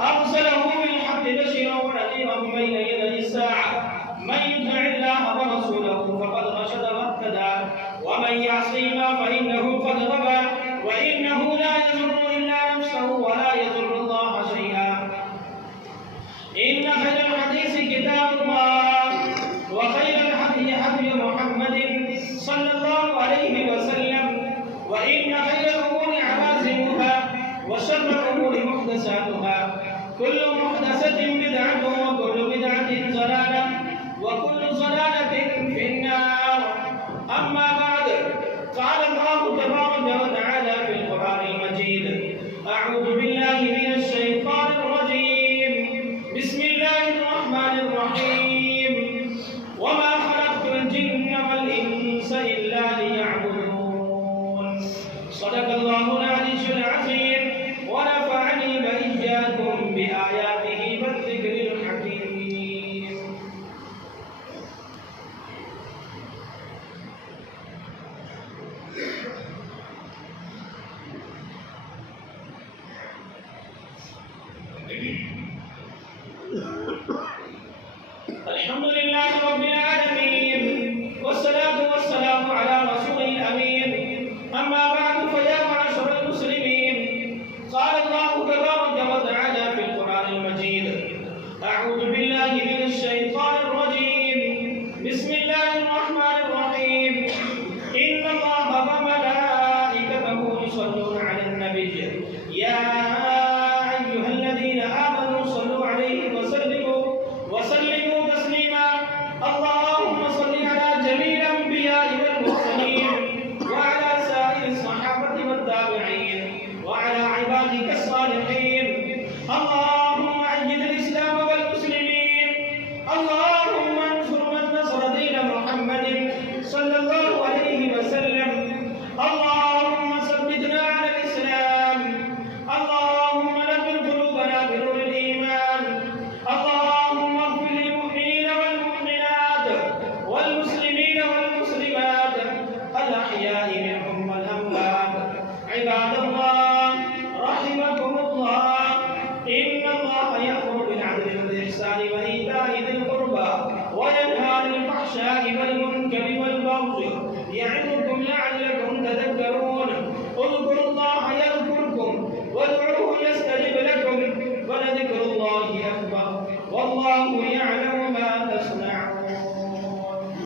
أرسله بالحق بشيرا ونذيرا بين يدي الساعة من يطع الله ورسوله فقد رشد واهتدى ومن يعصهما فإنه قد غوى وإنه لا يضر إلا نفسه ولا يضر الله شيئا إن خير الحديث كتاب الله وخير الهدي هدي محمد صلى الله عليه وسلم وإن خير الأمور عوازمها وشر الأمور محدثاتها كل محدثة بدعة وكل بدعة ضلالة وكل ضلالة في النار أما بعد قال الله تبارك وتعالى في القرآن المجيد أعوذ بالله من الشيطان الرجيم بسم الله الرحمن الرحيم وما خلقت الجن والإنس إلا ليعبدون صدق الله العلي العظيم ونفعني وإياكم بآياته والذكر الحكيم الحمد لله رب العالمين والصلاة والسلام على رسول الأمين أما بعد فيا معشر المسلمين قال الله تبارك وتعالى في القرآن المجيد أعوذ بالله من الشيطان الرجيم بسم الله الرحمن الرحيم إن الله وملائكته يصلون على النبي يا أيها الذين آمنوا صلوا عليه وسلموا تسليما اللهم صل على جميع الأنبياء والمرسلين وعلى سائر الصحابة والتابعين وعلى عبادك الصالحين اللهم